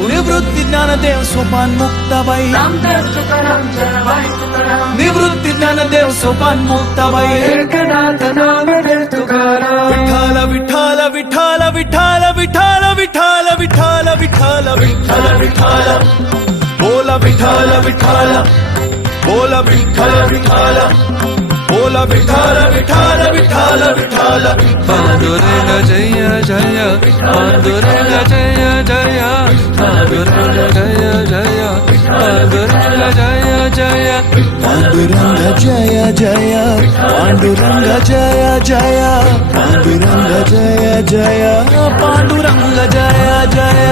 निवृत्ती ज्ञानदेव सोपान मुक्ताबाई निवृत्ती ज्ञानदेव सोपान मुक्ताबाई एकनाथ नामदेव विठाल विठाल विठाल विठाल विठाल विठाल विठाल विठाल विठाल विठाल बोला विठाल विठाल बोला विठाल विठाल बोला विठाल विठाल विठाल विठाल पांडुरंग जय जय पांडुरंग जय जय जय जय। पांडुरंग जय जय। पांडुरंग जय जय। पांडुरंग जय जय। पांडुरंग जय जय।